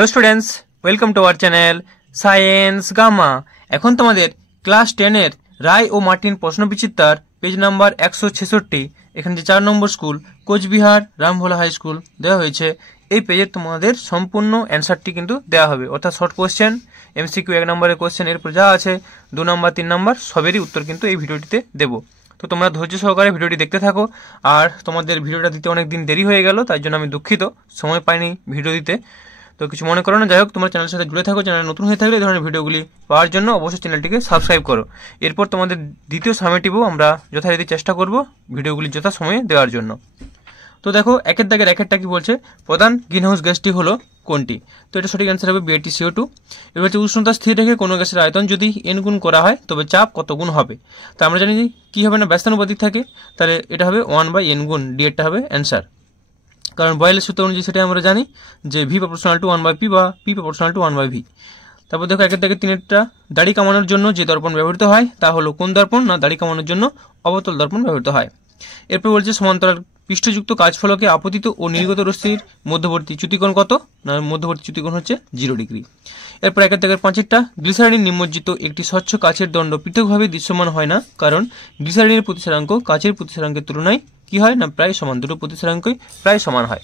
Hello students, welcome to our channel science gamma. এখন তোমাদের class 10 এর রায় ও মার্টিন প্রশ্নবিচিত্রার পেজ নাম্বার 166। এখানে যে 4 নম্বর school Cooch Behar Rambhola high school দেওয়া হয়েছে, এই পেজের তোমাদের সম্পূর্ণ অ্যান্সারটি কিন্তু দেওয়া হবে, অর্থাৎ শর্ট কোয়েশ্চেন, এমসিকিউ 1 নম্বরের কোয়েশ্চেন, এরপর যা আছে 2 নম্বর 3 নম্বর সবেরই উত্তর কিন্তু এই ভিডিওটিতে দেবো। তো তোমরা ধৈর্য সহকারে ভিডিওটি দেখতে থাকো। আর তোমাদের ভিডিওটা দিতে অনেক দিন দেরি হয়ে গেল, তাই জন্য আমি দুঃখিত, সময় পাইনি ভিডিও দিতে। তো কিছু মনে করো না, যাই হোক তোমরা চ্যানেলের সাথে জুড়ে থাকো। চ্যানেল নতুন হয়ে থাকলে এই ধরনের ভিডিওগুলি পাওয়ার জন্য অবশ্যই চ্যানেলটিকে সাবস্ক্রাইব করো। এরপর তোমাদের দ্বিতীয় সামেটিভও আমরা যথারীতি চেষ্টা করব ভিডিওগুলি যথা সময়ে দেওয়ার জন্য। তো দেখো একের দাগের একেরটা কি বলছে, প্রধান গ্রিনহাউস গ্যাসটি হলো কোনটি? তো এটা সঠিক অ্যান্সার হবে BAT CO2। এবার হচ্ছে উষ্ণতা স্থির রেখে কোনো গ্যাসের আয়তন যদি n গুণ করা হয় তবে চাপ কত গুণ হবে? তো আমরা জানি কি হবে না, ব্যস্তানুপাতিক থাকে, তাহলে এটা হবে 1/n গুণ, ডি এরটা হবে অ্যান্সার। কারণ বয়েলের সূত্র অনুযায়ী সেটা আমরা জানি যে V প্রপোর্শনাল টু 1/P বা P প্রপোর্শনাল টু 1/V। তারপর দেখো একের থেকে তিনেরটা, দাড়ি কামানোর জন্য যে দর্পণ ব্যবহৃত হয় তা হলো কোন দর্পণ? না, দাড়ি কামানোর জন্য অবতল দর্পণ ব্যবহৃত হয়। এরপর বলছে সমান্তরাল পৃষ্ঠযুক্ত কাজফলকে আপতিত ও নির্গত রশ্মির মধ্যবর্তী চ্যুতিকোণ কত? না, মধ্যবর্তী চ্যুতিকোণ হচ্ছে 0 ডিগ্রি। এরপর একের থেকে পাঁচেরটা, গ্লিসারিন নিমজ্জিত একটি স্বচ্ছ কাচের দণ্ড পৃথকভাবে দৃশ্যমান হয় না, কারণ গ্লিসারিনের প্রতিসারাঙ্ক কাচের প্রতিসারাঙ্কের তুলনায় কি হয় না, প্রায় সমান, দুটো প্রতিসারাঙ্কই প্রায় সমান হয়।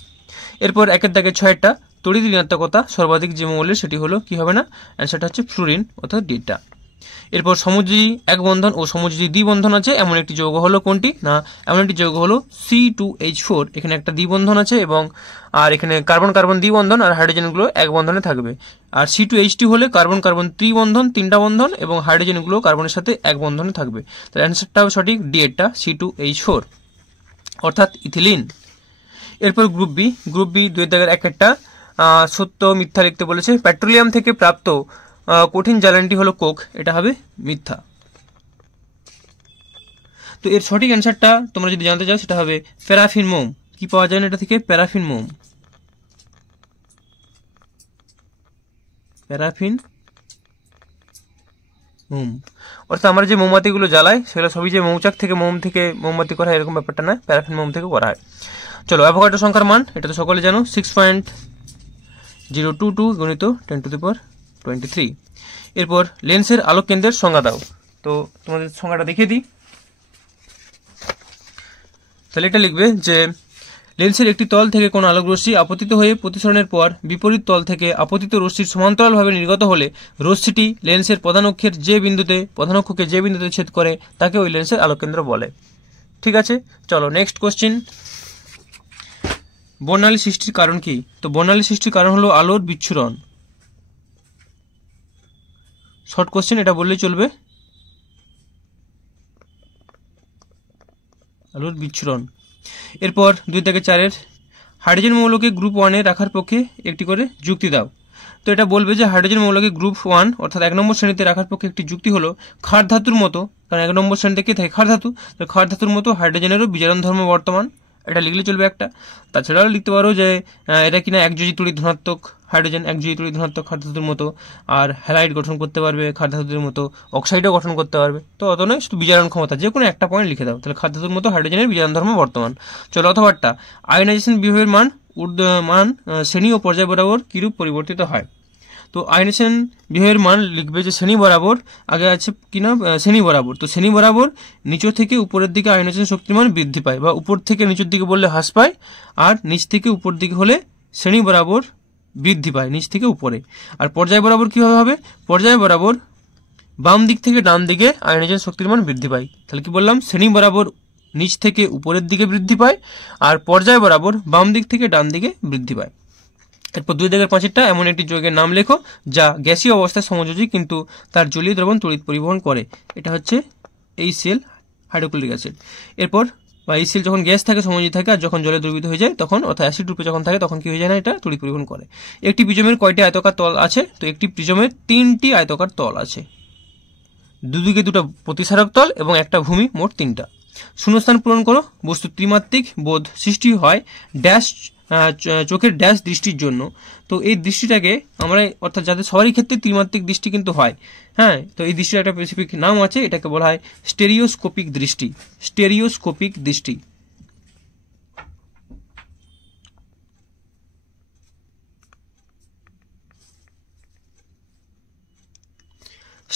এরপর একের দাগের 6টা, তড়িৎ ঋণাত্মকতা সর্বাধিক যে মৌলের সেটি হলো কি হবে না, অ্যান্সারটা হচ্ছে ফ্লুরিন অর্থাৎ ডিটা। এরপর সমযোজী এক বন্ধন ও সমযোজী দ্বিবন্ধন আছে এমন একটি যৌগ হলো কোনটি? না, এমন একটি যৌগ হলো C2H4। এখানে একটা দ্বিবন্ধন আছে এবং আর এখানে কার্বন কার্বন দ্বিবন্ধন আর হাইড্রোজেনগুলো এক বন্ধনে থাকবে। আর C2H2 হলে কার্বন কার্বন ত্রিবন্ধন, 3টা বন্ধন, এবং হাইড্রোজেনগুলো কার্বনের সাথে এক বন্ধনে থাকবে। তাহলে অ্যান্সারটা হবে সঠিক ডি এরটা C2H4 অর্থাৎ ইথিলিন। এরপর গ্রুপ বি 2 দাগের একটা, সত্য মিথ্যা লিখতে বলেছে। পেট্রোলিয়াম থেকে প্রাপ্ত কঠিন জ্বালানিটি হলো কোক, এটা হবে মিথ্যা। তো এর সঠিক অ্যান্সারটা তোমরা যদি জানতে চাও সেটা হবে প্যারাফিন মোম। কি পাওয়া যায় না এটা থেকে? প্যারাফিন মোম। প্যারাফিন মোম অর্থাৎ আমরা যে মোমবাতিগুলো জ্বালাই সেগুলো সবই যে মৌচাক থেকে মোম থেকে মোমবাতি করা হয় এরকম ব্যাপারটা না, প্যারাফিন মোম থেকে করা হয়। চলো অ্যাভোগাড্রো সংখ্যার মান, এটা তো সকলে জানো, 6.022 গুণিত 10⁻23। এরপর লেন্সের আলোক কেন্দ্রের সংজ্ঞা দাও। তো তোমাদের সংজ্ঞাটা দেখিয়ে দিই। তাহলে এটা লিখবে যে লেন্সের একটি তল থেকে কোন আলোক রশ্মি আপতিত হয়ে প্রতিসরণের পর বিপরীত তল থেকে আপতিত রশ্মির সমান্তরালভাবে নির্গত হলে রশ্মিটি লেন্সের প্রধানক্ষকে যে বিন্দুতে ছেদ করে তাকে ওই লেন্সের আলোক কেন্দ্র বলে। ঠিক আছে, চলো নেক্সট কোশ্চিন। বর্ণালী সৃষ্টির কারণ কি? তো বর্ণালী সৃষ্টির কারণ হলো আলোর বিচ্ছুরণ। শর্ট কোশ্চেন, এটা বললেই চলবে, আলোর বিচ্ছুরণ। এরপর 2 থেকে 4 হাইড্রোজেন মৌলকে গ্রুপ 1-এ রাখার পক্ষে একটি করে যুক্তি দাও। তো এটা বলবে যে হাইড্রোজেন মৌলকে গ্রুপ 1 অর্থাৎ 1 নম্বর শ্রেণীতে রাখার পক্ষে একটি যুক্তি হলো ক্ষার ধাতুর মতো, কারণ 1 নম্বর শ্রেণীতে কি থাকে? ক্ষার ধাতু। তো ক্ষার ধাতুর মতো হাইড্রোজেনেরও বিজারণ ধর্ম বর্তমান, এটা লিখলে চলবে একটা। তাছাড়াও লিখতে পারো যে এটা কিনা একযোজী তড়িৎ ধনাত্মক হাইড্রোজেন, একযোজী তড়িৎ ধনাত্মক ক্ষার ধাতুর মতো, আর হ্যালাইড গঠন করতে পারবে ক্ষার ধাতুর মতো, অক্সাইডও গঠন করতে পারবে। তো অত নয়, শুধু বিজারণ ক্ষমতা, যে কোনো একটা পয়েন্ট লিখে দাও, তাহলে ক্ষার ধাতুর মতো হাইড্রোজেনের বিজারণ ধর্ম বর্তমান। চলো অথবাটা, আয়নাইজেশন বিভবের মান শ্রেণী ও পর্যায় বরাবর কিরূপ পরিবর্তিত হয়? তো আয়নাইজেশন বিভবের মান লিখবে যে শ্রেণী বরাবর, আগে আছে কিনা শ্রেণী বরাবর, তো শ্রেণী বরাবর নিচের থেকে উপরের দিকে আয়নাইজেশন শক্তির মান বৃদ্ধি পায়, বা উপর থেকে নিচের দিকে বললে হ্রাস পায়, আর নিচ থেকে উপর দিকে হলে শ্রেণী বরাবর বৃদ্ধি পায়, নিচ থেকে উপরে। আর পর্যায় বরাবর কিভাবে হবে? পর্যায় বরাবর বাম দিক থেকে ডান দিকে আয়নাইজেশন শক্তির মান বৃদ্ধি পায়। তাহলে কি বললাম? শ্রেণী বরাবর নিচ থেকে উপরের দিকে বৃদ্ধি পায়, আর পর্যায় বরাবর বাম দিক থেকে ডান দিকে বৃদ্ধি পায়। এরপর 2 থেকে 5 এমন একটি যৌগের নাম লেখো যা গ্যাসীয় অবস্থায় সমযোজী কিন্তু তার জলীয় দ্রবণ তড়িৎ পরিবহন করে। এটা হচ্ছে HCl, হাইড্রোক্লোরিক অ্যাসিড। এরপর HCl যখন গ্যাস থাকে সমযোজী থাকে, আর যখন জলে দ্রবীভূত হয়ে যায় তখন, অর্থাৎ অ্যাসিড রূপে যখন থাকে তখন কি হয়ে যায় না, এটা তড়িৎ পরিবহন করে। একটি প্রিজমের কয়টি আয়তাকার তল আছে? তো একটি প্রিজমের 3টি আয়তাকার তল আছে, দুদিকে 2টা প্রতিসারক তল এবং একটা ভূমি, মোট 3টা। শূন্যস্থান পূরণ করো। বস্তু ত্রিমাত্রিক বোধ সৃষ্টি হয় ড্যাশ চোখের ড্যাশ দৃষ্টির জন্য। তো এই দৃষ্টিটাকে আমরা, অর্থাৎ যাদের সবারই ক্ষেত্রে ত্রিমাত্রিক দৃষ্টি কিন্তু হয়, হ্যাঁ, তো এই দৃষ্টির একটা স্পেসিফিক নাম আছে, এটাকে বলা হয় স্টেরিওস্কোপিক দৃষ্টি। স্টেরিওস্কোপিক দৃষ্টি।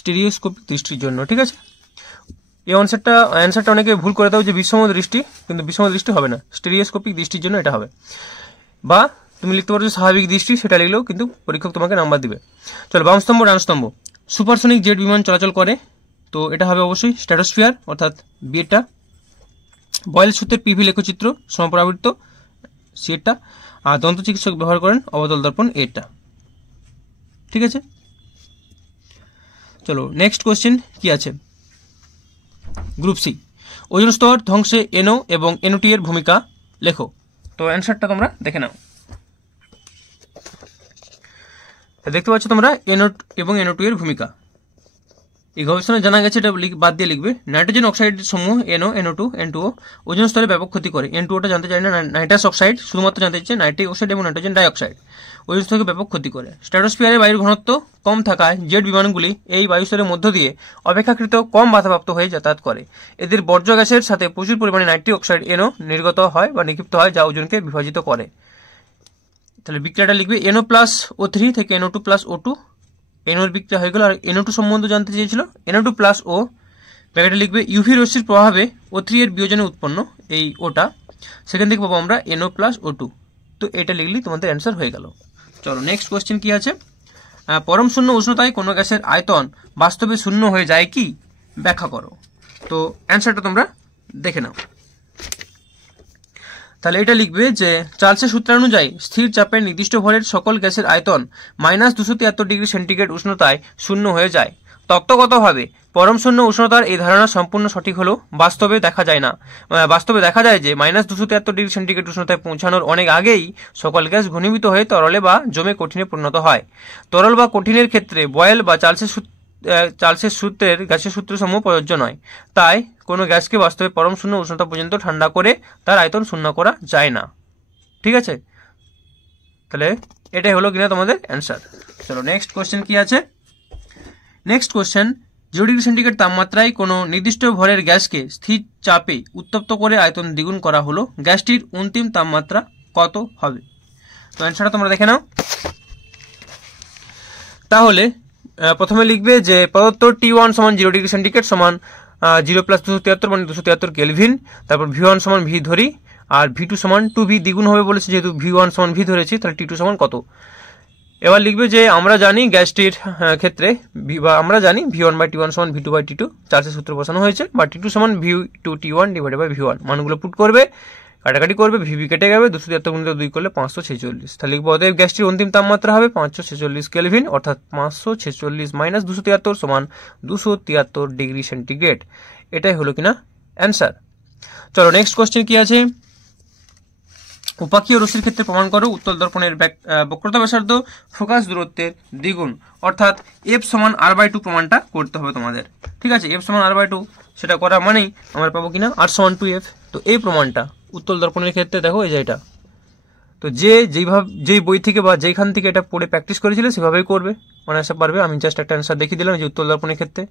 স্টেরিওস্কোপিক দৃষ্টির জন্য। ঠিক আছে, এই অ্যান্সারটা অনেকে ভুল করে দাও যে বিষম দৃষ্টি, কিন্তু বিষম দৃষ্টি হবে না, স্টেরিওস্কোপিক দৃষ্টির জন্য এটা হবে। বা তুমি লিখতে পারো স্বাভাবিক দৃষ্টি, সেটা লিখলেও কিন্তু পরীক্ষক তোমাকে নাম্বার দিবে। চলো, বাম স্তম্ভ ডান স্তম্ভ। সুপারসনিক জেট বিমান চলাচল করে, তো এটা হবে অবশ্যই স্ট্র্যাটোস্ফিয়ার অর্থাৎ বিয়েটা। বয়েল সূত্রের পিভি লেখচিত্র সমপরাবৃত্ত, সিটা। আর দন্ত চিকিৎসক ব্যবহার করেন অবতল দর্পণ, এটা। ঠিক আছে, চলো নেক্সট কোশ্চেন কি আছে। গ্রুপ সি, ওজোন স্তর ধ্বংসে NO এবং NO2 এর ভূমিকা লেখো। তো অ্যান্সারটা তোমরা দেখে নাও। দেখতে পাচ্ছ তোমরা NO এবং NO2 এর ভূমিকা। এই গবেষণায় জানা গেছে, এটা বাদ দিয়ে লিখবে, নাইট্রোজেন অক্সাইড সমূহ NO, NO2, N2O ওজোন স্তরে ব্যাপক ক্ষতি করে। N2Oটা জানতে চাই না, নাইট্রাস অক্সাইড শুধুমাত্র জানতে চাইছে, নাইট্রিক অক্সাইড এবং নাইট্রোজেন ডাইঅক্সাইড ওজোন স্তরকে ব্যাপক ক্ষতি করে। স্ট্র্যাটোস্ফিয়ারে বায়ুর ঘনত্ব কম থাকায় জেট বিমানগুলি এই বায়ুস্তরের মধ্য দিয়ে অপেক্ষাকৃত কম বাধাপ্রাপ্ত হয়ে যাতায়াত করে। এদের বর্জ্য গ্যাসের সাথে প্রচুর পরিমাণে নাইট্রিক অক্সাইড NO নির্গত হয় বা নিক্ষিপ্ত হয়, যা ওজনকে বিভাজিত করে। তাহলে বিক্রিয়াটা লিখবে NO+O3 থেকে NO2+O2। NO এর বিক্রিয়া হয়ে গেল। আর NO2 সম্বন্ধে জানতে চেয়েছিল, NO2+O ব্র্যাকেটে লিখবে ইউভি রশ্মির প্রভাবে O3 এর বিয়োজনে উৎপন্ন এই ওটা, সেখান থেকে পাবো আমরা NO+O2। তো এটা লিখলেই তোমাদের অ্যান্সার হয়ে গেল। চলো নেক্সট কোয়েশ্চেন কি আছে। পরম শূন্য উষ্ণতায় কোনো গ্যাসের আয়তন বাস্তবে শূন্য হয়ে যায় কি, ব্যাখ্যা করো। তো অ্যান্সারটা তোমরা দেখে নাও। তাহলে এটা লিখবে যে চার্লসের সূত্রানুযায়ী স্থির চাপের নির্দিষ্ট ভরের সকল গ্যাসের আয়তন -273 ডিগ্রি সেন্টিগ্রেড উষ্ণতায় শূন্য হয়ে যায়। তত্ত্বগতভাবে পরম শূন্য উষ্ণতার এই ধারণা সম্পূর্ণ সঠিক হলেও বাস্তবে দেখা যায় না। বাস্তবে দেখা যায় যে -273 ডিগ্রি সেন্টিগ্রেড উষ্ণতায় পৌঁছানোর অনেক আগেই সকল গ্যাস ঘনীভূত হয়ে তরলে বা জমে কঠিনে পরিণত হয়। তরল বা কঠিনের ক্ষেত্রে বয়েল বা চার্লসের সূত্রের গ্যাসের সূত্রসমূহ প্রযোজ্য নয়। তাই কোনো গ্যাসকে বাস্তবে পরম শূন্য উষ্ণতা পর্যন্ত ঠান্ডা করে তার আয়তন শূন্য করা যায় না। ঠিক আছে, তাহলে এটাই হলো কিনা তোমাদের অ্যান্সার। চলো নেক্সট কোশ্চেন কি আছে। নেক্সট কোশ্চেন, 0 ডিগ্রি সেন্টিগ্রেড তাপমাত্রায় কোনো নির্দিষ্ট ভরের গ্যাসকে স্থির চাপে উত্তপ্ত করে আয়তন দ্বিগুণ করা হলো, গ্যাসটির অন্তিম তাপমাত্রা কত হবে? তো অ্যান্সারটা তোমরা দেখে নাও। তাহলে প্রথমে লিখবে যে প্রদত্ত T1 সমান 0 ডিগ্রি সেন্টিগ্রেড সমান 0+273 মানে 273 কেলভিন। তারপর V1 সমান V ধরি, আর V2 সমান 2V দ্বিগুণ হবে বলেছে, যেহেতু V1 সমান V ধরেছি, তাহলে T2 সমান কত। এবার লিখবে যে আমরা জানি গ্যাসটির ক্ষেত্রে আমরা জানি V1/T1 সমান V2/T2, চার্লসের সূত্র বসানো হয়েছে, বা T2 সমান V2T1 ডিভাইডেড বাই V1। মানগুলো পুট করবে, কাটাকাটি করবে, VV কেটে যাবে, 273 গুণিত 2 করলে 546। তাহলে লিখবো অতএব গ্যাসটির অন্তিম তাপমাত্রা হবে 546 কেলভিন, অর্থাৎ 546 - 273 সমান 273 ডিগ্রি সেন্টিগ্রেড। এটাই হলো কিনা অ্যান্সার। চলো নেক্সট কোশ্চেন কি আছে। উপাকীয় রশ্মির ক্ষেত্রে প্রমাণ করো উত্তল দর্পণের বক্রতা ব্যাসার্ধ ফোকাস দূরত্বের দ্বিগুণ, অর্থাৎ F সমান R/2 প্রমাণটা করতে হবে তোমাদের। ঠিক আছে, F সমান R/2 সেটা করা মানেই আমরা পাবো কিনা R সমান 2F। তো এই প্রমাণটা উত্তল দর্পণের ক্ষেত্রে দেখো এই যে এটা, তো যেই বই থেকে বা যেইখান থেকে এটা পড়ে প্র্যাকটিস করেছিল সেভাবেই করবে, অনায়াসে পারবে। আমি জাস্ট একটা অ্যান্সার দেখিয়ে দিলাম যে উত্তল দর্পণের ক্ষেত্রে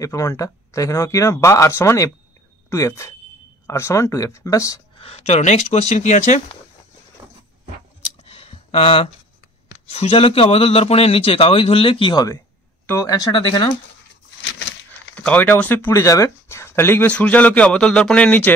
এই প্রমাণটা। তো এখানে হবে কিনা বা R সমান 2F, R সমান 2F, ব্যাস। চলো নেক্সট কোশ্চেন কি আছে। সূর্যালোকে অবতল দর্পণের নিচে কাগজ ধরলে কি হবে? তো অ্যান্সারটা দেখে নাও। কাগজটা অবশ্যই পুড়ে যাবে। তাহলে লিখবে সূর্যালোকে অবতল দর্পণের নিচে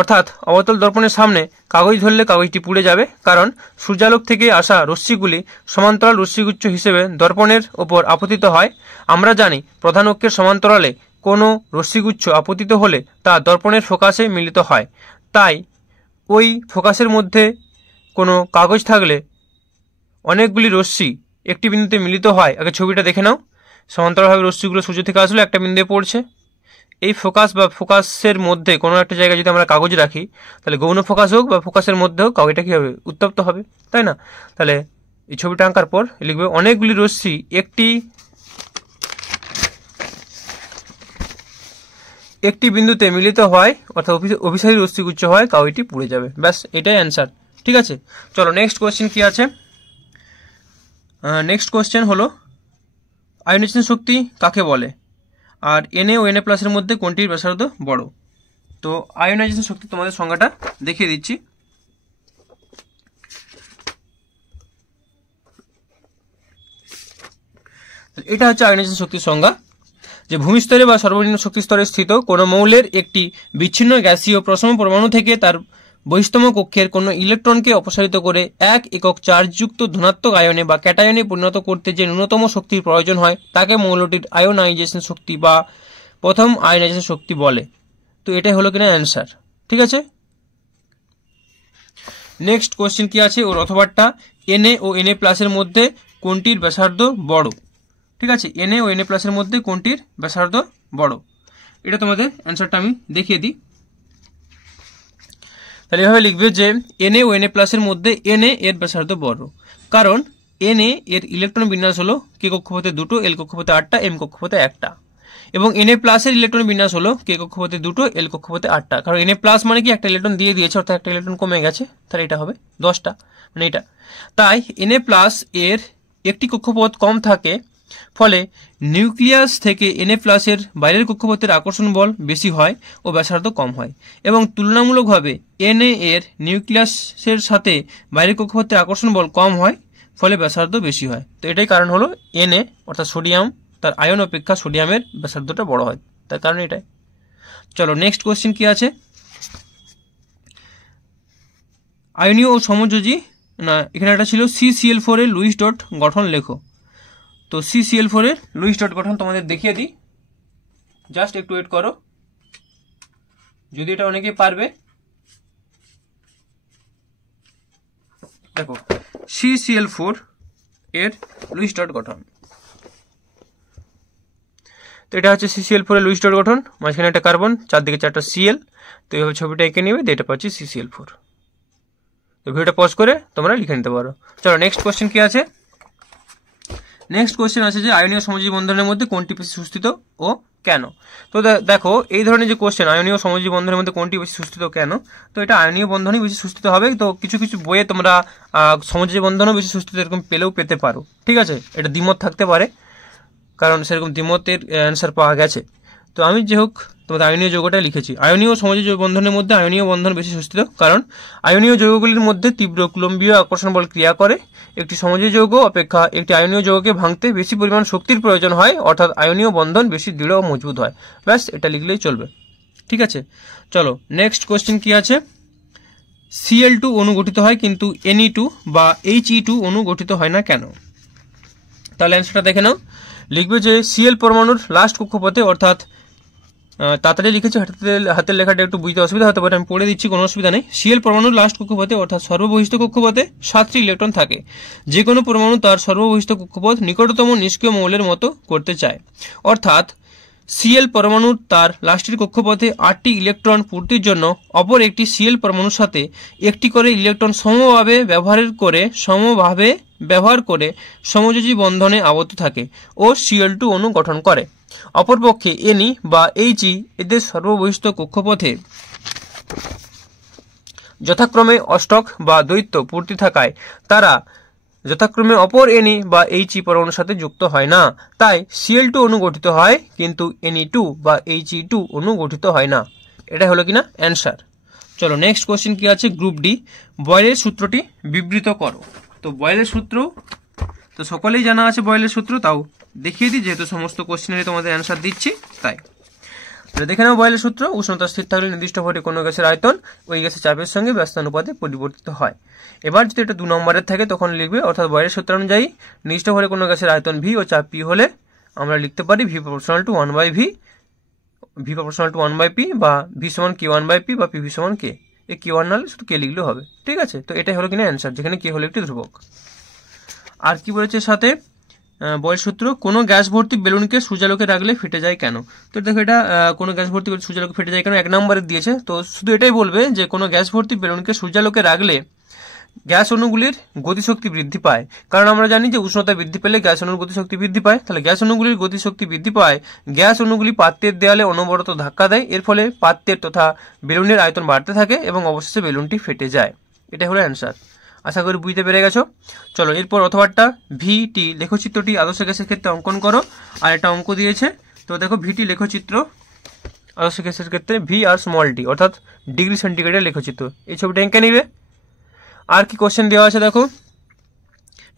অর্থাৎ অবতল দর্পণের সামনে কাগজ ধরলে কাগজটি পুড়ে যাবে, কারণ সূর্যালোক থেকে আসা রশ্মিগুলি সমান্তরাল রশ্মিগুচ্ছ হিসেবে দর্পণের ওপর আপতিত হয়। আমরা জানি প্রধান অক্ষের সমান্তরালে কোনো রশ্মিগুচ্ছ আপতিত হলে তা দর্পণের ফোকাসে মিলিত হয়। তাই ওই ফোকাসের মধ্যে কোনো কাগজ থাকলে অনেকগুলি রশ্মি একটি বিন্দুতে মিলিত হয়। আগে ছবিটা দেখে নাও, সমান্তরালভাবে রশ্মিগুলো সূর্য থেকে আসলে একটা বিন্দুতে পড়ছে। এই ফোকাস বা ফোকাসের মধ্যে কোনো একটা জায়গায় যদি আমরা কাগজ রাখি, তাহলে গৌণ ফোকাস হোক বা ফোকাসের মধ্যে হোক, কাগজটা কী হবে? উত্তপ্ত হবে, তাই না? তাহলে এই ছবিটা আঁকার পর লিখবে অনেকগুলি রশ্মি একটি বিন্দুতে মিলিত হয়, অর্থাৎ অভিসারী রশ্মিগুচ্ছ হয়, কাগজটি পুড়ে যাবে, ব্যাস এটাই অ্যান্সার। ঠিক আছে, চলো নেক্সট কোয়েশ্চেন কি আছে। নেক্সট কোয়েশ্চেন হলো আয়নাইজেশন শক্তি কাকে বলে, আর Na ও Na+ এর মধ্যে কোনটির ব্যাসার্ধ বড়? তো আয়নাইজেশন শক্তি তোমাদের সংজ্ঞাটা দেখিয়ে দিচ্ছি। এটা হচ্ছে আয়নাইজেশন শক্তির সংজ্ঞা। যে ভূমিস্তরে বা সর্বনিম্ন শক্তি স্তরে স্থিত কোনো মৌলের একটি বিচ্ছিন্ন গ্যাসীয় প্রশম পরমাণু থেকে তার বহিস্তম কক্ষের কোনো ইলেকট্রনকে অপসারিত করে 1 একক চার্জযুক্ত ধনাত্মক আয়নে বা ক্যাটায়নে পরিণত করতে যে ন্যূনতম শক্তির প্রয়োজন হয় তাকে মৌলটির আয়োনাইজেশন শক্তি বা প্রথম আয়োনাইজেশন শক্তি বলে। তো এটাই হলো কিনা অ্যান্সার। ঠিক আছে, নেক্সট কোশ্চেন কি আছে, ওর অথবাটা Na ও Na প্লাসের মধ্যে কোনটির ব্যাসার্ধ বড়। ঠিক আছে, Na ও Na প্লাসের মধ্যে কোনটির ব্যাসার্ধ বড়, এটা তোমাদের অ্যান্সারটা আমি দেখিয়ে দিই। তাহলে এভাবে লিখবে যে Na ও Na প্লাসের মধ্যে Na এর ব্যাসার্ধ বড়, কারণ Na এর ইলেকট্রন বিন্যাস হলো k কক্ষপথে 2, L কক্ষপথে 8টা, M কক্ষপথে 1টা, এবং Na প্লাসের ইলেকট্রন বিন্যাস হলো k কক্ষপথে 2, L কক্ষপথে 8টা। কারণ Na প্লাস মানে কি একটা ইলেকট্রন দিয়ে দিয়েছে, অর্থাৎ একটা ইলেকট্রন কমে গেছে, তাহলে এটা হবে 10টা, মানে এটা। তাই Na প্লাস এর একটি কক্ষপথ কম থাকে, ফলে নিউক্লিয়াস থেকে Na প্লাসের বাইরের কক্ষপথের আকর্ষণ বল বেশি হয় ও ব্যাসার্ধ কম হয়, এবং তুলনামূলকভাবে Na এর নিউক্লিয়াসের সাথে বাইরের কক্ষপথের আকর্ষণ বল কম হয়, ফলে ব্যাসার্ধ বেশি হয়। তো এটাই কারণ হলো Na অর্থাৎ সোডিয়াম তার আয়ন অপেক্ষা সোডিয়ামের ব্যাসার্ধটা বড় হয়, তার কারণ এটাই। চলো নেক্সট কোশ্চেন কি আছে, আয়নীয় ও সমযোজী, না এখানে একটা ছিল CCl4 এর লুইস ডট গঠন লেখো। তো CCl4 এর লুইস ডট গঠন তোমাদের দেখিয়ে দিই, জাস্ট একটু ওয়েট করো, যদি এটা অনেকে পারবে। দেখো CCl4 এর লুইস ডট গঠন, তো এটা হচ্ছে CCl4 এর লুইস ডট গঠন, মাঝখানে একটা কার্বন, চারদিকে 4টা Cl, তো এইভাবে ছবিটা এঁকে নেবে, এটা পাচ্ছি CCl4। তো ভিডিওটা পজ করে তোমরা লিখে নিতে পারো। চলো নেক্সট কোশ্চেন কি আছে, নেক্সট কোশ্চেন আছে যে আয়নীয় সমযোজী বন্ধনের মধ্যে কোনটি বেশি সুস্থিত ও কেন। তো দেখো এই ধরনের যে কোশ্চেন, আয়নীয় সমযোজী বন্ধনের মধ্যে কোনটি বেশি সুস্থিত কেন, তো এটা আয়নীয় বন্ধনই বেশি সুস্থিত হবে। তো কিছু কিছু বইয়ে তোমরা সমযোজী বন্ধনও বেশি সুস্থিত এরকম পেতে পারো। ঠিক আছে, এটা দ্বিমত থাকতে পারে, কারণ সেরকম দ্বিমতের অ্যান্সার পাওয়া গেছে। তো আমি যে হোক তোমাদের আয়নীয় যৌগটা লিখেছি। আয়নীয় সমযোজী বন্ধনের মধ্যে আয়নীয় বন্ধন বেশি সুস্থিত, কারণ আয়নীয় যৌগগুলির মধ্যে তীব্র কুলম্বীয় আকর্ষণ বল ক্রিয়া করে। একটি সমযোজী যৌগ অপেক্ষা একটি আয়নীয় যৌগকে ভাঙতে বেশি পরিমাণ শক্তির প্রয়োজন হয়, অর্থাৎ আয়নীয় বন্ধন বেশি দৃঢ় ও মজবুত হয়। ব্যাস, এটা লিখলেই চলবে। ঠিক আছে, চলো নেক্সট কোশ্চেন কি আছে, Cl2 অণু গঠিত হয় কিন্তু Ne2 বা He2 অণু গঠিত হয় না কেন। তাহলে অ্যান্সারটা দেখে নাও, লিখবে যে Cl পরমাণুর লাস্ট কক্ষপথে, অর্থাৎ তাড়াতাড়ি লিখেছি, হাতের লেখাটা একটু বুঝতে অসুবিধা হতে পারে, আমি পড়ে দিচ্ছি, কোনো অসুবিধা নেই। Cl পরমাণুর লাস্ট কক্ষপথে অর্থাৎ সর্ববহিষ্ঠ কক্ষপথে 7টি ইলেকট্রন থাকে। যে কোনো পরমাণু তার সর্ববহিষ্ঠ কক্ষপথ নিকটতম নিষ্ক্রিয় মৌলের মতো করতে চায়, অর্থাৎ Cl পরমাণুর তার লাস্টের কক্ষপথে 8টি ইলেকট্রন পূর্তির জন্য অপর একটি Cl পরমাণুর সাথে একটি করে ইলেকট্রন সমভাবে ব্যবহার করে সমযোজী বন্ধনে আবদ্ধ থাকে ও Cl2 অণু গঠন করে। অপরপক্ষে Ne বা He এদের সর্ববহিষ্ঠ কক্ষপথে যথাক্রমে অষ্টক বা দ্বৈত পূর্তি থাকায় তারা যথাক্রমে অপর Ne বা He পরমাণুর সাথে যুক্ত হয় না। তাই Cl2 অণু গঠিত হয় কিন্তু Ne2 বা He2 অণু গঠিত হয় না। এটা হলো কিনা অ্যান্সার। চলো নেক্সট কোশ্চেন কি আছে, গ্রুপ ডি, বয়েলের সূত্রটি বিবৃত করো। তো বয়েলের সূত্র তো সকলেই জানা আছে, বয়েলের সূত্র তাও দেখিয়ে দিই, যেহেতু সমস্ত কোশ্চেনেরই তোমাদের অ্যান্সার দিচ্ছি তাই। দেখে নাও বয়েলের সূত্র, উষ্ণতা স্থির থাকলে নির্দিষ্ট ভরে কোনো গ্যাসের আয়তন ওই গ্যাসের চাপের সঙ্গে ব্যস্তানুপাতে পরিবর্তিত হয়। এবার যদি এটা 2 নম্বরের থাকে তখন লিখবে, অর্থাৎ বয়েলের সূত্র অনুযায়ী নির্দিষ্ট ভরে কোনো গ্যাসের আয়তন V ও চাপ P হলে আমরা লিখতে পারি V proportional to 1/V, V proportional to 1/P বা V সমান K1/P বা PV সমান K। এই K1 নাহলে শুধু K লিখলেও হবে। ঠিক আছে, তো এটাই হলো কিনা অ্যান্সার, যেখানে K হলো একটি ধ্রুবক। আর কি বলেছে সাথে, বয়েল সূত্র, কোনো গ্যাস ভর্তি বেলুনকে সূর্যালোকে রাখলে ফেটে যায় কেন। তো দেখো এটা কোনো গ্যাস ভর্তি সূর্যালোকে ফেটে যায় কেন 1 নম্বরে দিয়েছে। তো শুধু এটাই বলবে যে কোনো গ্যাস ভর্তি বেলুনকে সূর্যালোকে রাখলে গ্যাস অণুগুলির গতিশক্তি বৃদ্ধি পায়। কারণ আমরা জানি যে উষ্ণতা বৃদ্ধি পেলে গ্যাস অণুর গতিশক্তি বৃদ্ধি পায়। তাহলে গ্যাস অণুগুলির গতিশক্তি বৃদ্ধি পায়, গ্যাস অণুগুলি পাত্রের দেয়ালে অনবরত ধাক্কা দেয়, এর ফলে পাত্রের তথা বেলুনের আয়তন বাড়তে থাকে এবং অবশেষে বেলুনটি ফেটে যায়। এটাই হলো অ্যান্সার। আশা করি বুঝতে পেরে গেছো। চলো এরপর অথবাটা VT লেখচিত্রটি আদর্শ গ্যাসের ক্ষেত্রে অঙ্কন করো। আর একটা অঙ্ক দিয়েছে, তো দেখো VT লেখচিত্র আদর্শ গ্যাসের ক্ষেত্রে V আর স্মল d অর্থাৎ ডিগ্রি সেন্টিগ্রেডের লেখচিত্র, এই ছবিটা এঁকে নিবে। আর কি কোশ্চেন দেওয়া আছে দেখো,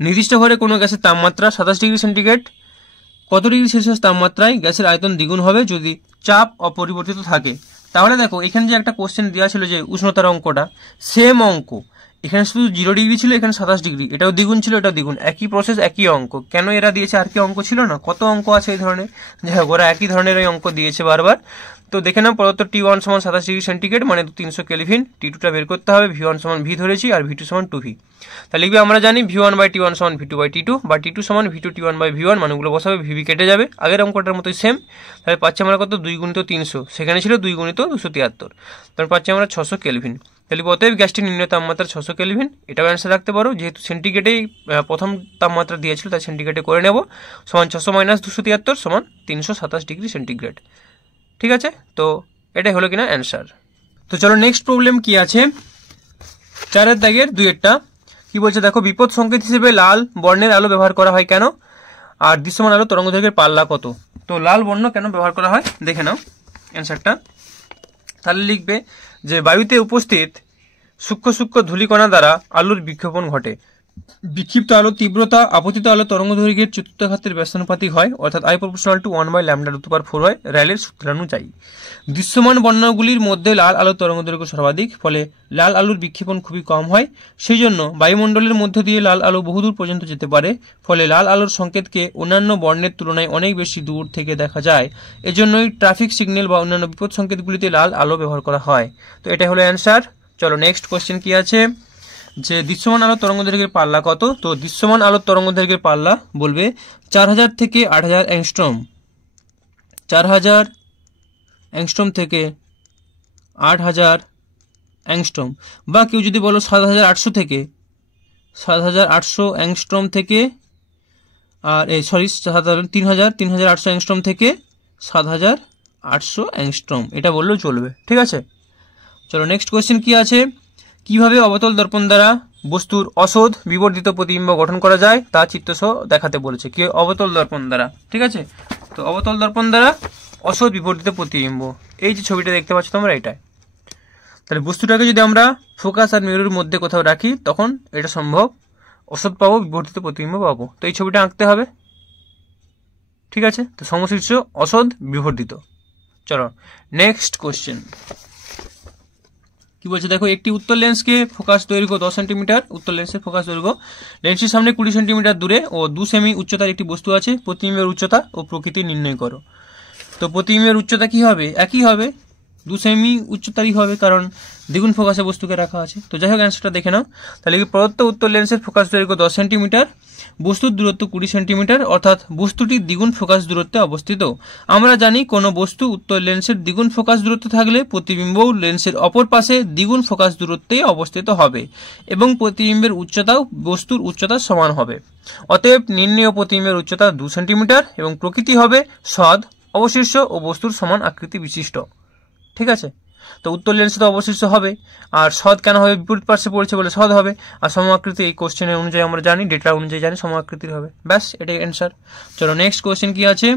নির্দিষ্ট ভরে কোনো গ্যাসের তাপমাত্রা 27 ডিগ্রি সেন্টিগ্রেড কত ডিগ্রি সেলসিয়াস তাপমাত্রায় গ্যাসের আয়তন দ্বিগুণ হবে যদি চাপ অপরিবর্তিত থাকে। তাহলে দেখো এখানে যে একটা কোশ্চেন দেওয়া ছিল যে উষ্ণতার অঙ্কটা, সেম অঙ্ক, এখানে শুধু 0 ডিগ্রি ছিল, এখানে 27 ডিগ্রি, এটাও দ্বিগুণ ছিল, এটাও দ্বিগুণ, একই প্রসেস একই অঙ্ক। কেন এরা দিয়েছে? আর কি অঙ্ক ছিল না? কত অঙ্ক আছে এই ধরনের, যাই হোক ওরা একই ধরনের এই অঙ্ক দিয়েছে বারবার। তো দেখে নাও, প্রদত্ত T1 সমান 27 ডিগ্রি সেন্টিগ্রেড মানে 300 কেলভিন, T2টা বের করতে হবে, V1 সমান V ধরেছি আর V2 সমান 2V। তাহলে লিখবে আমরা জানি V1/T1 সমান V2/T2 বা T2 সমান V2T1/V1, মানগুলো বসাবে, VV কেটে যাবে, আগের অঙ্কটার মতোই সেম। তাহলে পাচ্ছি আমরা কত? 2 গুণিত 300, সেখানে ছিল 2 গুণিত 273, তারপর পাচ্ছি আমরা 600 কেলভিন। তাহলে অতএব গ্যাসটির নিম্ন তাপমাত্রা 600 কেলভিন, এটাও অ্যান্সার রাখতে পারো, যেহেতু সেন্টিগ্রেডেই প্রথম তাপমাত্রা দিয়েছিল তাই সেন্টিগ্রেডে করে নেব, সমান 600 - 273 সমান 327 ডিগ্রি সেন্টিগ্রেড। ঠিক আছে, তো এটাই হলো কিনা অ্যান্সার। তো চলো নেক্সট প্রবলেম কি আছে, 4 দাগের 2-টা কি বলছে দেখো, বিপদ সংকেত হিসেবে লাল বর্ণের আলো ব্যবহার করা হয় কেন, আর দৃশ্যমান আলো তরঙ্গদৈর্ঘ্যের পাল্লা কত? তো লাল বর্ণ কেন ব্যবহার করা হয় দেখে নাও অ্যান্সারটা। তাহলে লিখবে যে বায়ুতে উপস্থিত সূক্ষ্ম সূক্ষ্ম ধূলিকণা দ্বারা আলোর বিক্ষেপণ ঘটে। বিক্ষিপ্ত আলো তীব্রতা আপতিত আলো তরঙ্গদৈর্ঘ্যের চতুর্থাঘাতের ব্যস্তানুপাতিক হয়, অর্থাৎ I = 1/λ/4 হয়, র্যালের সূত্রানুযায়ী। দৃশ্যমান বর্ণগুলির মধ্যে লাল আলোর তরঙ্গদৈর্ঘ্য সর্বাধিক, ফলে লাল আলোর বিক্ষেপণ খুবই কম হয়। সেই জন্য বায়ুমণ্ডলের মধ্য দিয়ে লাল আলো বহুদূর পর্যন্ত যেতে পারে, ফলে লাল আলোর সংকেতকে অন্যান্য বর্ণের তুলনায় অনেক বেশি দূর থেকে দেখা যায়। এজন্যই ট্রাফিক সিগন্যাল বা অন্যান্য বিপদ সংকেতগুলিতে লাল আলো ব্যবহার করা হয়। তো এটা হলো অ্যান্সার। চলো নেক্সট কোশ্চেন কি আছে, যে দৃশ্যমান আলোর তরঙ্গদৈর্ঘ্যের পাল্লা কত? তো দৃশ্যমান আলোর তরঙ্গদৈর্ঘ্যের পাল্লা বলবে 4000 থেকে 8000 অ্যাংস্ট্রম, 4000 অ্যাংস্ট্রম থেকে 8000 অ্যাংস্ট্রম, বা কেউ যদি বলো 7800 থেকে 7800 অ্যাংস্ট্রম থেকে, আর 3800 অ্যাংস্ট্রম থেকে 7800 অ্যাংস্ট্রম, এটা বললেও চলবে। ঠিক আছে, চলো নেক্সট কোয়েশ্চেন কি আছে, কিভাবে অবতল দর্পণ দ্বারা বস্তুর অসৎ বিবর্ধিত প্রতিবিম্ব গঠন করা যায় তা চিত্রসহ দেখাতে বলেছে। কি অবতল দর্পণ দ্বারা, ঠিক আছে, তো অবতল দর্পণ দ্বারা অসৎ বিবর্ধিত প্রতিবিম্ব, এই যে ছবিটা দেখতে পাচ্ছ তোমরা, এটাই। তাহলে বস্তুটাকে যদি আমরা ফোকাস আর মিররের মধ্যে কোথাও রাখি তখন এটা সম্ভব, অসৎ পাবো, বিবর্ধিত প্রতিবিম্ব পাবো। তো এই ছবিটা আঁকতে হবে, ঠিক আছে, তো সমশীর্ষ অসৎ বিবর্ধিত। চলো নেক্সট কোশ্চেন কি বলছে দেখো, একটি উত্তল লেন্সকে ফোকাস দৈর্ঘ্য 10 সেন্টিমিটার, উত্তল লেন্সের ফোকাস দৈর্ঘ্য, লেন্সের সামনে 20 সেন্টিমিটার দূরে ও 2 সেমি উচ্চতার একটি বস্তু আছে, প্রতিবিম্বের উচ্চতা ও প্রকৃতি নির্ণয় করো। তো প্রতিবিম্বের উচ্চতা কি হবে? একই হবে, 2 সেমি উচ্চতারই হবে, কারণ দ্বিগুণ ফোকাসে বস্তুকে রাখা আছে। তো যাই হোক অ্যান্সারটা দেখে নাও। তাহলে কি প্রদত্ত উত্তল লেন্সের ফোকাস দৈর্ঘ্য 10 সেন্টিমিটার, বস্তুর দূরত্ব 20 সেন্টিমিটার, অর্থাৎ বস্তুটি দ্বিগুণ ফোকাস দূরত্বে অবস্থিত। আমরা জানি কোনো বস্তু উত্তল লেন্সের দ্বিগুণ ফোকাস দূরত্ব থাকলে প্রতিবিম্বও লেন্সের অপর পাশে দ্বিগুণ ফোকাস দূরত্বে অবস্থিত হবে এবং প্রতিবিম্বের উচ্চতাও বস্তুর উচ্চতার সমান হবে। অতএব নির্ণেয় প্রতিবিম্বের উচ্চতা 2 সেন্টিমিটার এবং প্রকৃতি হবে সদ, অবশীর্ষ ও বস্তুর সমান আকৃতি বিশিষ্ট। ঠিক আছে, তো উত্তল লেন্সে তো অবশীর্ষ হবে, আর সদ কেন হবে? বিপরীত পার্শ্বে পড়েছে বলে সদ হবে, আর সমাকৃতি এই কোশ্চেনের অনুযায়ী আমরা জানি, ডেটা অনুযায়ী জানি সমাকৃতির হবে। ব্যাস, এটাই অ্যান্সার। চলো নেক্সট কোশ্চেন কি আছে,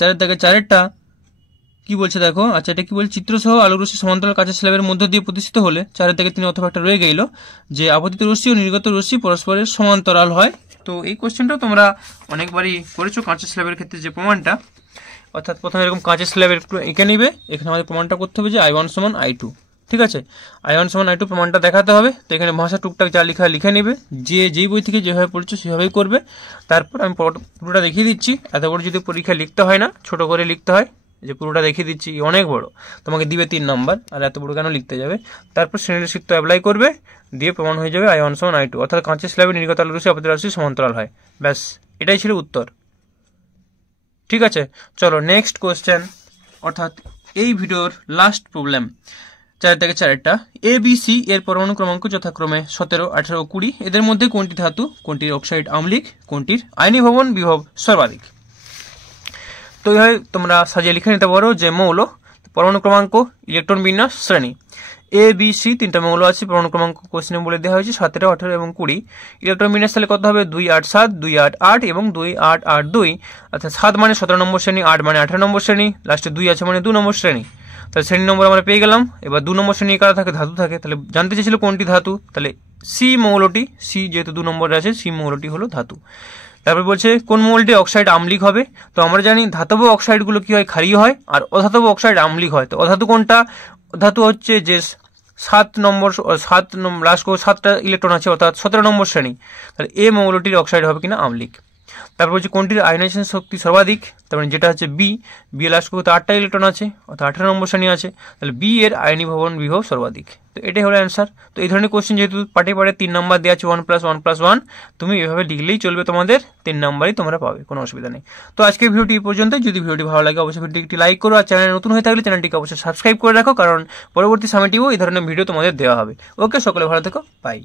4 দাগে 4টা কি বলছে দেখো। আচ্ছা, এটা কি বলছে, চিত্রসহ আলোকরশ্মি সমান্তরাল কাঁচের স্ল্যাবের মধ্য দিয়ে প্রতিষ্ঠিত হলে 4 দাগে 3 অথবা একটা রয়ে গেল যে আপতিত রশ্মি ও নির্গত রশ্মি পরস্পরের সমান্তরাল হয়। তো এই কোশ্চেনটা তোমরা অনেকবারই করেছো কাঁচের স্ল্যাবের ক্ষেত্রে, যে প্রমাণটা, অর্থাৎ প্রথমে এরকম কাঁচের স্ল্যাবের এঁকে নিবে, এখানে আমাদের প্রমাণটা করতে হবে যে I1 সমান I2। ঠিক আছে, I1 সমান I2 প্রমাণটা দেখাতে হবে। তো এখানে ভাষা টুকটাক যা লেখা লিখে নিবে, যেই বই থেকে যেভাবে পড়ছো সেভাবেই করবে। তারপর আমি পুরোটা দেখিয়ে দিচ্ছি, এত বড় যদি পরীক্ষা লিখতে হয় না, ছোট করে লিখতে হয়, যে পুরোটা দেখিয়ে দিচ্ছি, অনেক বড়, তোমাকে দিবে 3 নম্বর, আর এত বড় কেন লিখতে যাবে। তারপর শ্রেণীর সূত্র অ্যাপ্লাই করবে, দিয়ে প্রমাণ হয়ে যাবে I1 সমান I2, অর্থাৎ কাঁচের স্ল্যাবে নির্গত আলোকরশ্মি আপতিত রশ্মি সমান্তরাল হয়। ব্যাস, এটাই ছিল উত্তর। ঠিক আছে, চলো নেক্সট কোশ্চেন, অর্থাৎ এই ভিডিওর লাস্ট প্রবলেম, 4 থেকে 4টা। ABC এর পরমাণু ক্রমাঙ্ক যথাক্রমে 17, 18 ও 20, এদের মধ্যে কোনটি ধাতু, কোনটির অক্সাইড আম্লিক, কোনটির আয়নি ভবন বিভব সর্বাধিক। তো এইভাবে তোমরা সাজিয়ে লিখে নিতে পারো যে মৌল, পরমাণু ক্রমাঙ্ক, ইলেকট্রন বিন্যাস, শ্রেণী। ABC 3টা মৌল আছে, পরমাণু ক্রমাঙ্ক কোশ্চেনে বলে দেওয়া হয়েছে 17, 18 এবং 20। ইলেকট্রন বিন্যাস তাহলে কত হবে, 2, 8, 7, 2, 8, 8 এবং 2, 8, 8, 2। অর্থাৎ 7 মানে 17 নম্বর শ্রেণী, 8 মানে 18 নম্বর শ্রেণী, লাস্টে 2 আছে মানে 2 নম্বর শ্রেণী। তাহলে শ্রেণী নম্বর আমরা পেয়ে গেলাম। এবার 2 নম্বর শ্রেণী কারা থাকে, ধাতু থাকে। তাহলে জানতে চেয়েছিল কোনটি ধাতু, তাহলে C মৌলটি, C যেহেতু 2 নম্বরে আছে, C মৌলটি হলো ধাতু। তারপর বলছে কোন মৌলটি অক্সাইড আম্লিক হবে। তো আমরা জানি ধাতব অক্সাইডগুলো কি হয়, ক্ষারীয় হয়, আর অধাতব অক্সাইড আম্লিক হয়। তো অধাতু কোনটা? ধাতু হচ্ছে যে 7 নম্বর লাস্ট 7টা ইলেকট্রন আছে, অর্থাৎ 17 নম্বর শ্রেণী। তাহলে এ মৌলটির অক্সাইড হবে কিনা আম্লিক। তারপর হচ্ছে কোনটির আয়নাইজেশন শক্তি সর্বাধিক, তারপরে যেটা হচ্ছে বি লাস্ট 8টা ইলেকট্রন আছে, অর্থাৎ 18 নম্বর শ্রেণী আছে, তাহলে বি এর আয়নীভবন বিভব সর্বাধিক। তো এটাই হলো অ্যান্সার। তো এই ধরনের কোশ্চেন যেহেতু পাটে 3 নাম্বার দেওয়া আছে 1+1+1, তুমি এভাবে লিখলেই চলবে, তোমাদের 3 নাম্বারই তোমরা পাবে, কোনো অসুবিধা নেই। তো আজকের ভিডিওটি এই পর্যন্ত। যদি ভিডিওটি ভালো লাগে অবশ্যই ভিডিওটি একটি লাইক করো, আর চ্যানেলে নতুন হয়ে থাকলে চ্যানেলটিকে অবশ্যই সাবস্ক্রাইব করে রাখো, কারণ পরবর্তী সময়টিও এই ধরনের ভিডিও তোমাদের দেওয়া হবে। ওকে, সকলে ভালো থেকো, বাই।